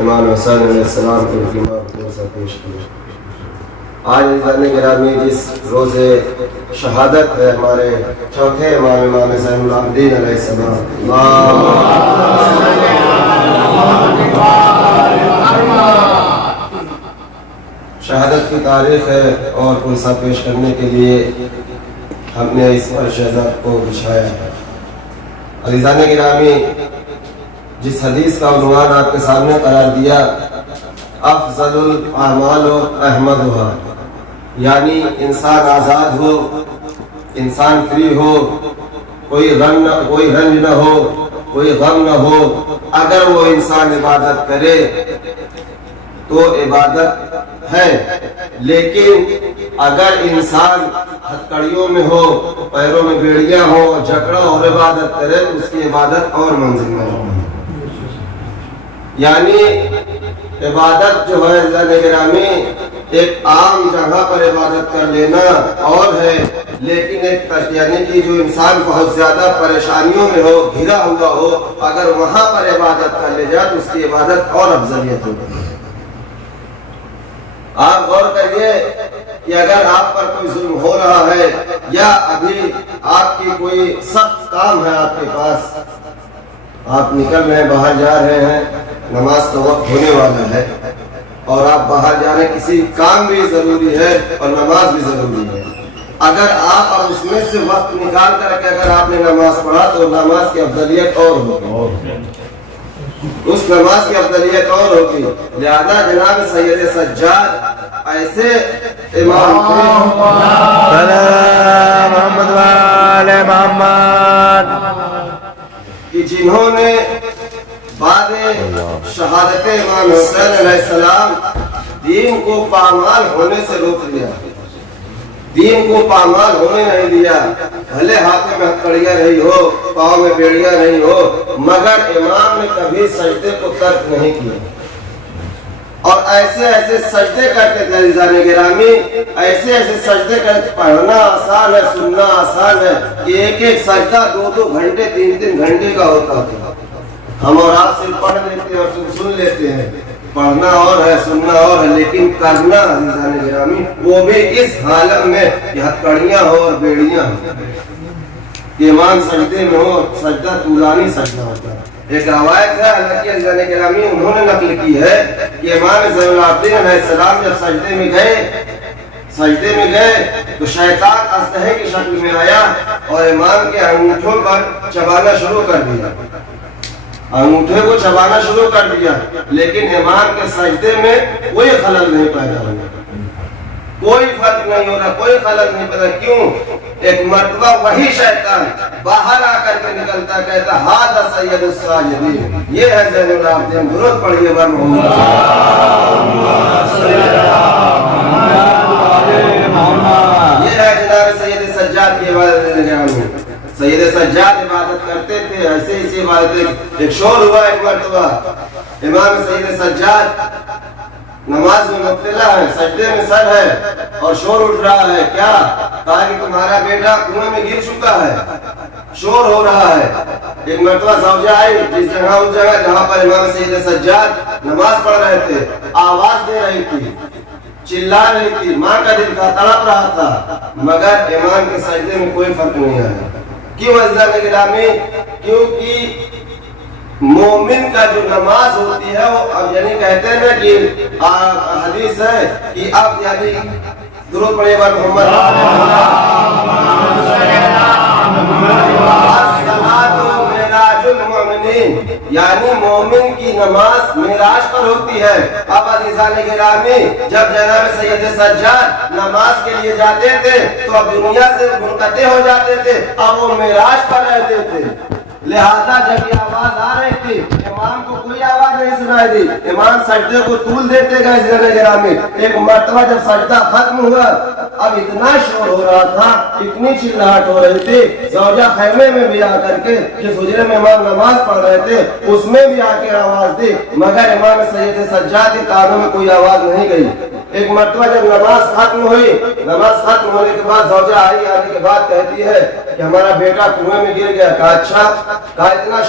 امام حسین علیہ السلام کو پیش کیا۔ آج عزیزان گرامی جس روز شہادت ہے ہمارے چوتھے امام زین العابدین علیہ السلام، شہادت کی تاریخ ہے اور پرسہ پیش کرنے کے لیے ہم نے اس پر شہزاد کو بچھایا ہے۔ عزیزان گرامی، جس حدیث کا عنوان آپ کے سامنے قرار دیا، افضل الاعمال احمدھا، یعنی انسان آزاد ہو، انسان فری ہو، کوئی رنج نہ ہو، کوئی غم نہ ہو، اگر وہ انسان عبادت کرے تو عبادت ہے، لیکن اگر انسان ہتھکڑیوں میں ہو، پیروں میں بیڑیاں ہو، جھگڑا اور عبادت کرے تو اس کی عبادت اور منزل میں ہو۔ یعنی عبادت جو ہے عزیزان گرامی ایک عام جگہ پر عبادت کر لینا اور ہے، لیکن ایک یعنی کہ جو انسان بہت زیادہ پریشانیوں میں ہو، گھرا ہوا ہو، اگر وہاں پر عبادت کر لے جائے تو اس کی عبادت اور افضلیت ہوگی۔ آپ غور کریے کہ اگر آپ پر کوئی ظلم ہو رہا ہے یا ابھی آپ کی کوئی سخت کام ہے، آپ کے پاس آپ نکل رہے ہیں، باہر جا رہے ہیں، نماز کا وقت ہونے والا ہے اور آپ باہر جا رہے ہیں، کسی کام بھی ضروری ہے اور نماز بھی ضروری ہے، اگر آپ اور اس میں سے وقت نکال کر کے اگر آپ نے نماز پڑھا تو نماز کی افضلیت اور ہوگی، اس نماز کی افضلیت اور ہوگی۔ لہذا جناب سید سجاد ایسے امام محمد والے محمد کہ جنہوں نے بعد شہادت امام حسین علیہ السلام دین کو پامال ہونے سے روک لیا، دین کو پامال ہونے نہیں دیا، بھلے ہاتھ میں ہتھکڑیاں نہیں ہو، پاؤں میں بیڑیاں نہیں ہو، مگر امام نے کبھی سجدے کو ترک نہیں کیا، اور ایسے ایسے سجدے کرتے تھے عزیزان گرامی، ایسے ایسے سجدے کرتے، پڑھنا آسان ہے، سننا آسان ہے، ایک ایک سجدہ 2-2 گھنٹے 3-3 گھنٹے کا ہوتا تھا۔ ہم اور آپ سے پڑھ لیتے ہیں اور سن لیتے ہیں، پڑھنا اور ہے، سننا اور ہے، لیکن کرنا عزیزان گرامی وہ بھی اس حالت میں کہ ہتھکڑیاں ہو اور بیڑیاں ہو، کہ امام سجدے میں ہو، سجدہ طولانی سجدہ ہوتا ہے۔ ایک روایت ہے حضرت عزیزان گرامی انہوں نے نقل کی ہے کہ امام زین العابدین علیہ السلام جب سجدے میں گئے تو شیطان اژدہے کی شکل میں آیا اور امام کے انگوٹھوں پر چبانا شروع کر دیا، انگوٹھے کو چبانا شروع کر دیا، لیکن امام کے سجدے میں کوئی خلل نہیں پیدا ہوا، کوئی فرق نہیں ہو رہا، کوئی خلل نہیں پیدا۔ کیوں؟ ایک مرتبہ وہی شیطان باہر آ کر کے نکلتا کہتا ھذا سید الساجدین، یہ ہے زین العابدین، درود پڑھیے بر محمد، یہ ہے جناب سید سجاد کی عبادت۔ سید سجاد عبادت کرتے تھے، ایسے ایسی عبادت، ایک شور ہوا ایک مرتبہ، امام سید سجاد نماز میں مبتلا ہے، سجدے میں سر ہے اور شور اٹھ رہا ہے، کیا؟ کہا کہ تمہارا بیٹا کنویں میں گر چکا ہے، شور ہو رہا ہے۔ ایک مرتبہ زوجہ آئی جس جگہ اس جگہ جہاں پر امام سید سجاد نماز پڑھ رہے تھے، آواز دے رہی تھی، چلا رہی تھی، ماں کا دل تھا، تڑپ رہا تھا، مگر امام کے سجدے میں کوئی فرق نہیں آیا۔ کیوں عزیزان گرامی؟ کیونکہ مومن کا جو نماز ہوتی ہے وہ اب یعنی کہتے ہیں نا کہ حدیث ہے کہ اب یعنی درود پڑھیے بر محمد، یعنی مومن کی نماز معراج پر ہوتی ہے۔ اب عزیزان گرامی جب جناب سید سجاد نماز کے لیے جاتے تھے تو اب دنیا سے منقطع ہو جاتے تھے، اب وہ معراج پر رہتے تھے، لہذا جب یہ آواز آ رہی تھی امام کو کوئی آواز نہیں سنائی دی، امام سجدے کو طول دیتے گئے عزیزان گرامی۔ ایک مرتبہ جب سجدہ ختم ہوا اب اتنا شور ہو رہا تھا، اتنی چلاہٹ ہو رہی تھی، زوجہ خیمے میں بھی آ کر کے جس حجرے میں امام نماز پڑھ رہے تھے اس میں بھی آ کے آواز دی، مگر امام سید سجاد کے کانوں میں کوئی آواز نہیں گئی۔ ایک مرتبہ جب نماز ختم ہوئی، نماز ختم ہونے کے بعد زوجہ آئی، آنے کے بعد کہتی ہے کہ ہمارا بیٹا کنویں میں گر گیا۔ کہا اچھا، کہا اتنا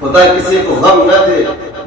خدا کسی کو غم نہ دے،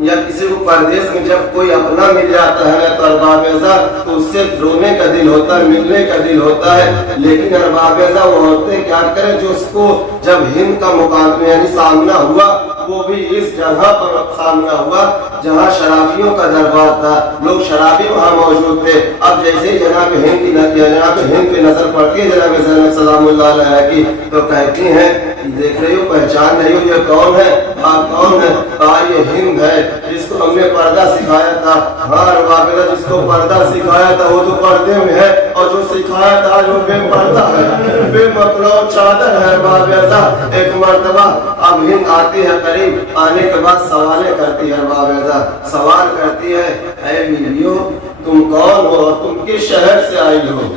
یا کسی کو پردیس میں جب کوئی اپنا مل جاتا ہے تو ارباب ازا تو اس سے رونے کا دل ہوتا ہے، ملنے کا دل ہوتا ہے، لیکن ارباب ازا وہ عورتیں کیا کریں جو اس کو جب ہند کا مقابلہ یعنی سامنا ہوا وہ بھی اس جگہ پر سامنا ہوا جہاں شرابیوں کا دربار تھا، لوگ شرابی وہاں موجود تھے۔ اب جیسے جناب ہند کی نظر پڑتی ہے جناب زینب سلام اللہ علیہ کی تو کہتی ہیں دیکھ رہی ہو پہچان رہی ہو یہ کون ہے؟ کون ہے؟ کہا یہ ہند ہے جس کو ہم نے پردہ سکھایا تھا۔ ہاں ارباب ازا جس کو پردہ سکھایا تھا وہ تو پردے میں ہے، اور جو سکھایا تھا جو بے پردہ ہے، بے مقلوع چادر ہے ارباب ازا۔ ایک مرتبہ اب ہند آتی ہے، قریب آنے کے بعد سوالیں کرتی ہے ارباب ازا، سوال کرتی ہے اے بیویو تم کون ہو اور تم کس شہر سے آئی ہو؟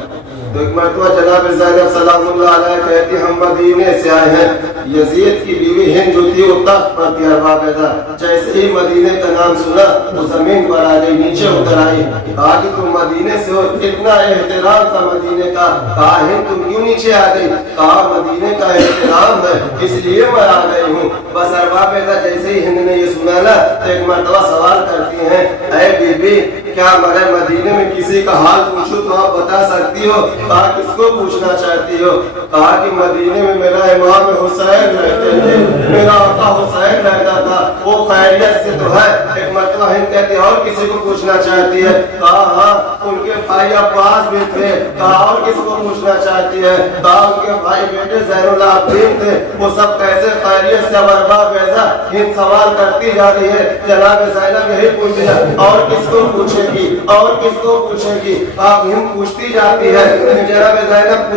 تو ایک مرتبہ جناب زینب سلام اللہ علیہ کہتی ہم مدینے سے آئے ہیں۔ یزید کی بیوی ہند جو تھی وہ تخت پر تھی ارباب ازا، جیسے ہی مدینے کا نام سنا وہ زمین پر آ گئی، نیچے اتر آئی۔ کہا کہ تم مدینے سے ہو، اتنا احترام تھا مدینے کا۔ کہا ہند تم کیوں نیچے آ گئی؟ کہا مدینے کا احترام ہے اس لیے میں آ گئی ہوں۔ بس ارباب ازا جیسے ہی ہند نے یہ سنا نا تو ایک مرتبہ سوال کرتی ہیں اے بی بی کیا میں مدینے میں کسی کا حال پوچھوں تو آپ بتا سکتی ہو؟ کہا کس کو پوچھنا چاہتی ہو؟ کہا کہ مدینے میں میرا امام حسین رہتے تھے، میرا آقا حسین رہتا تھا، وہ خیریت سے تو ہے؟ ایک مرتبہ ہند کہتی اور کسی کو پوچھنا چاہتی ہے؟ کہا ہاں ان کے بھائی عباس بھی تھے۔ کہا اور کس کو پوچھنا چاہتی ہے؟ کہا ان کے بھائی بیٹے زین العابدین تھے، وہ سب کیسے خیریت سے؟ اب ارباب ازا ہند سوال کرتی جا رہی ہے، جناب زینب یہی پوچھتی ہے اور کس کو پوچھے گی اور کس کو پوچھے گی؟ آپ ہند پوچھتی جاتی ہے، جناب زینب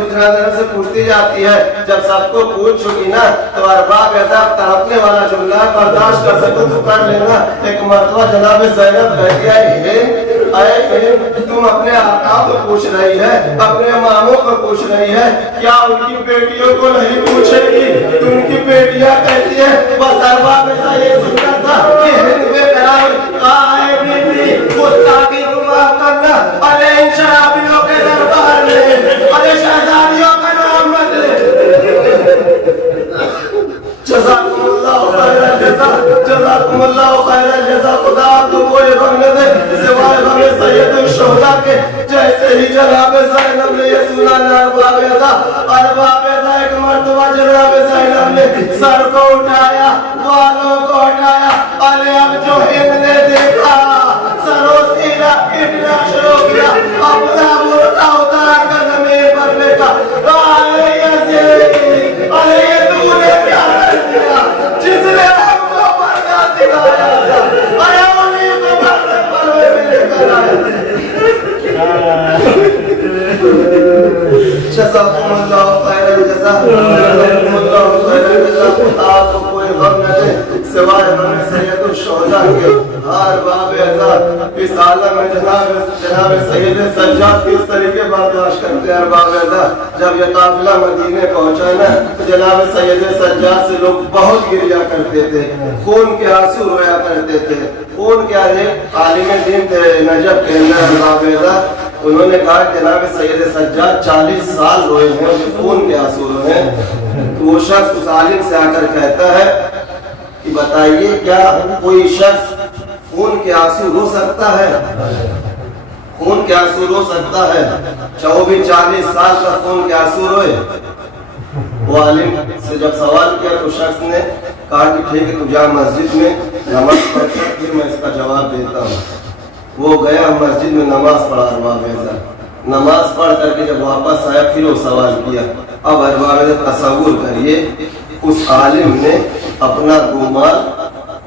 پوچھتی جاتی ہے۔ جب سب کو پوچھ چکی نا تو ارباب ازا تڑپنے والا جملہ برداشت کر سکو تو کر لینا۔ ایک مرتبہ جناب زینب کہتی ہے اے ہند تم اپنے آقا کو پوچھ رہی ہے، اپنے اماموں کو پوچھ رہی ہے، کیا ان کی بیٹیوں کو نہیں پوچھے گی؟ ان کی بیٹیاں کہتی ہے بس ارباب ازا یہ سن کر تھا کہ ہند بے قرار آئے بیٹی گستاخی کو معاف کرنا، ارے ان شرابیوں کے دربار میں ارے شہزادیوں کا نام مت لے۔ جزاکم اللہ خیر الجزا، جزاکم اللہ خیر الجزا۔ خدا آپ کو کوئی غم نہ دے سوائے غم سید الشہداء کے۔ جیسے ہی جناب زینب نے یہ سنا نا ارباب ازا ایک مرتبہ جناب زینب نے سر کو اٹھایا، بالوں کو اٹھایا، ارے اب جو ہند نے دیکھا سرو سیدھا پھرنا شروع کیا، اپنا مرغا اتار کر زمین پر پھینکا۔ اے یزید ارے یہ تو نے کیا کر دیا جس نے ہم کو پردہ سکھایا تھا، ارے انہیں کو پردے پر میں لے کر آیا۔ جزاکم اللہ خیر الجزا، جزاکم اللہ خیر الجزا۔ آپ کو کوئی غم نہ دے سوائے غم سید الشہداء کے۔ ارباب ازا اس عالم میں جناب سید سجاد کس طریقے برداشت کرتے ہیں ارباب ازا؟ جب یہ قافلہ مدینے پہنچا نا تو جناب سید سجاد سے لوگ بہت گریا کرتے تھے، خون کے آنسو رویا کرتے تھے۔ خون کیا ہے؟ عالم دین تھے نجف کے اندر ارباب ازا، انہوں نے کہا جناب سید سجاد 40 سال روئے ہیں اور خون کے آنسو روئے ہیں۔ تو وہ شخص اس عالم سے آ کر کہتا ہے کہ بتائیے کیا کوئی شخص خون کے آنسو رو سکتا ہے؟ خون کے آنسو رو سکتا ہے؟ 40 سال کا خون کے آنسو روئے۔ وہ عالم سے جب سوال کیا تو شخص نے کہا کہ ٹھیک ہے تو جا مسجد میں نماز پڑھ کر پھر میں اس کا جواب دیتا ہوں۔ وہ گیا مسجد میں نماز پڑھا ارباب ازا، نماز پڑھ کر کے جب واپس آیا پھر وہ سوال کیا۔ اب ارباب ازا تصور کریے اس عالم نے اپنا رومال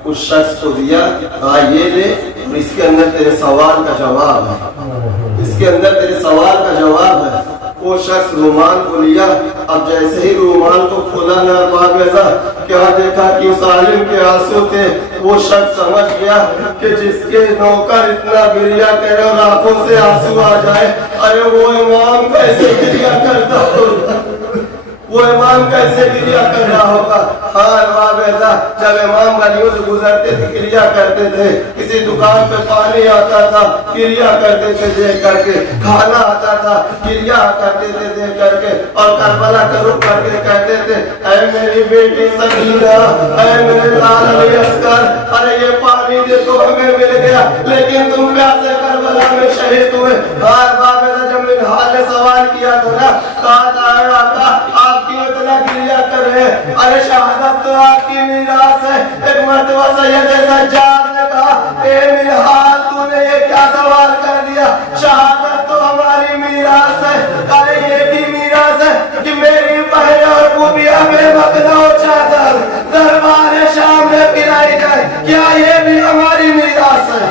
اس شخص کو دیا، کہا یہ لے اور اس کے اندر تیرے سوال کا جواب ہے، اس کے اندر تیرے سوال کا جواب ہے۔ وہ شخص رومال کو لیا، اب جیسے ہی رومال کو کھولا نا ارباب ازا کیا دیکھا کہ اس عالم کے آنسو تھے۔ وہ شخص سمجھ گیا کہ جس کے نوکر اتنا گریا کرے اور آنکھوں سے آنسو آ جائے، ارے وہ امام کیسے گریا کرتا ہوگا۔ وہ امام کیسے کریا کر رہا ہوگا؟ ہاں واہ، جب امام گلیوں سے گزرتے تھے کریا کرتے تھے، کسی دکان پہ پانی آتا تھا کریا کرتے تھے دیکھ کر کے، کھانا آتا تھا کریا کرتے تھے دیکھ کر کے، اور کربلا کا رخ کر کے کہتے تھے اے میری بیٹی سکینہ، اے میرے لال علی اصغر، ارے یہ پانی دیکھو ہمیں مل گیا لیکن تم پیاسے کربلا میں شہید ہوئے۔ ہاں واہ، جب منہال نے سوال کیا تھا نا، کہا تھا اے آقا آپ کیوں اتنا گریہ کر رہے ہیں؟ ارے شہادت تو آپ کی میراث ہے۔ ایک مرتبہ سید سجاد نے کہا اے منہال تو نے یہ کیا سوال کر دیا؟ شہادت تو ہماری میراث ہے۔ ارے یہ بھی میراث ہے کہ میری بہن اور بوبیا میں مغنا و چادر دربار شام میں پلائی جائے، کیا یہ بھی ہماری میراث ہے؟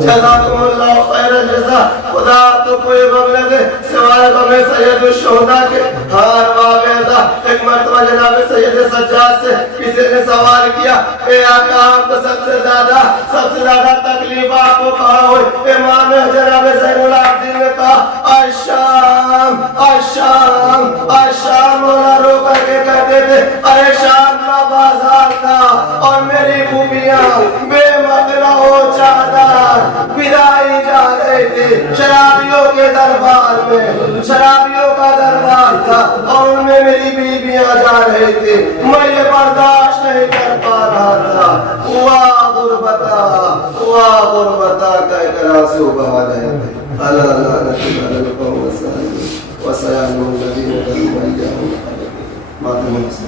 جزاکم اللہ خیر الجزا۔ خدا تو کوئی غم نہ دے سوائے غم سید الشہداء کے۔ ہار واقعہ ایک مرتبہ جناب سید سجاد سے کسی نے سوال کیا اے آقا آپ کو سب سے زیادہ تکلیف آپ کو کہاں ہوئی؟ امام جناب زین العابدین نے کہا الشام الشام الشام، مولا رو کر کے کہتے تھے ارے شام کا بازار تھا اور میری بوبیاں بے مغنا ہو چادر پلائی جا رہی تھی شرابیوں کے دربار میں، شرابیوں کا دربار تھا اور ان میں میری بیویاں جا رہی تھی، میں یہ برداشت نہیں کر پا رہا تھا۔ واہ غربتا کہہ کر آنسو بہا رہے تھے۔ اللہ لعنت علی القوم الظالمین وسلام الذین ظلموا انفسهم۔